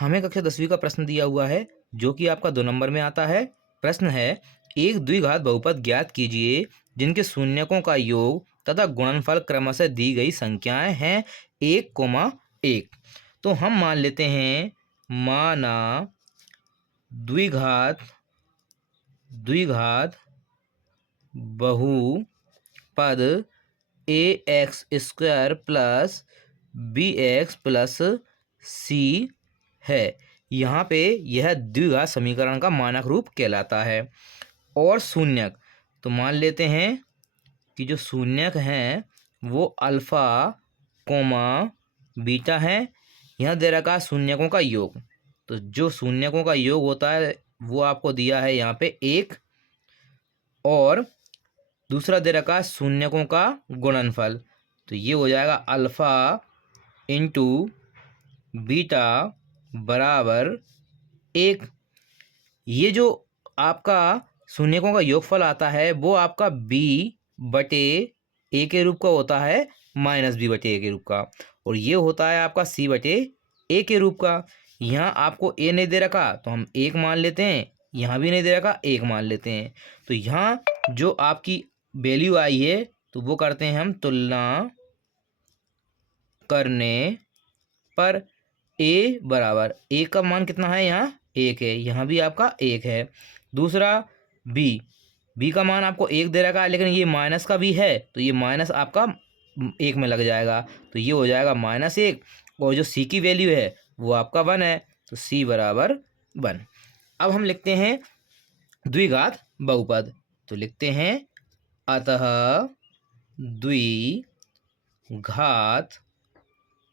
हमें कक्षा 10वीं का प्रश्न दिया हुआ है जो कि आपका 2 नंबर में आता है। प्रश्न है, एक द्विघात बहुपद ज्ञात कीजिए जिनके शून्यकों का योग तथा गुणनफल क्रमशः दी गई संख्याएं हैं 1, 1। तो हम मान लेते हैं, माना द्विघात बहुपद ax² plus bx plus c है। यहाँ पे यह द्विघात समीकरण का मानक रूप कहलाता है। और शून्यक, तो मान लेते हैं कि जो शून्यक हैं वो अल्फा कोमा बीटा है। यहाँ दे रखा है शून्यकों का योग, तो जो शून्यकों का योग होता है वो आपको दिया है यहाँ पे 1, और दूसरा दे रखा है शून्यकों का गुणनफल, तो ये हो जाएगा अल्फा इंटू बीटा बराबर 1। ये जो आपका शून्यकों का योगफल आता है वो आपका b/a के रूप का होता है, माइनस b/a के रूप का, और ये होता है आपका c/a के रूप का। यहाँ आपको a नहीं दे रखा तो हम 1 मान लेते हैं, यहाँ भी नहीं दे रखा 1 मान लेते हैं। तो यहाँ जो आपकी वैल्यू आई है तो वो करते हैं हम तुलना करने पर a बराबर, a का मान कितना है, यहाँ 1 है, यहाँ भी आपका 1 है। दूसरा b का मान आपको 1 दे रखा है, लेकिन ये माइनस का भी है तो ये माइनस आपका 1 में लग जाएगा, तो ये हो जाएगा -1। और जो c की वैल्यू है वो आपका 1 है, तो c बराबर 1। अब हम लिखते हैं द्विघात बहुपद, तो लिखते हैं अतः द्विघात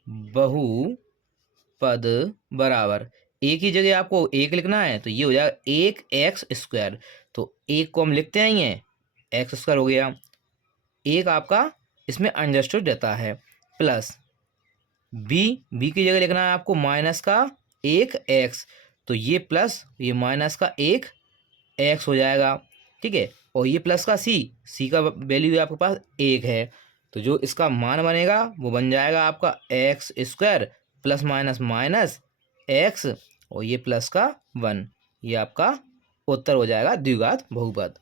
बहुपद बराबर, एक ही जगह आपको 1 लिखना है तो ये हो जाएगा 1x²। तो 1 को हम लिखते हैं, ये x² हो गया, 1 आपका इसमें अंडरस्टूड रहता है, प्लस b की जगह लिखना है आपको माइनस का 1x, तो ये प्लस ये माइनस का 1x हो जाएगा, ठीक है। और ये प्लस का c का वैल्यू आपके पास 1 है, तो जो इसका मान बनेगा वो बन जाएगा आपका x² plus minus minus x, और ये प्लस का 1। ये आपका उत्तर हो जाएगा द्विघात बहुपद।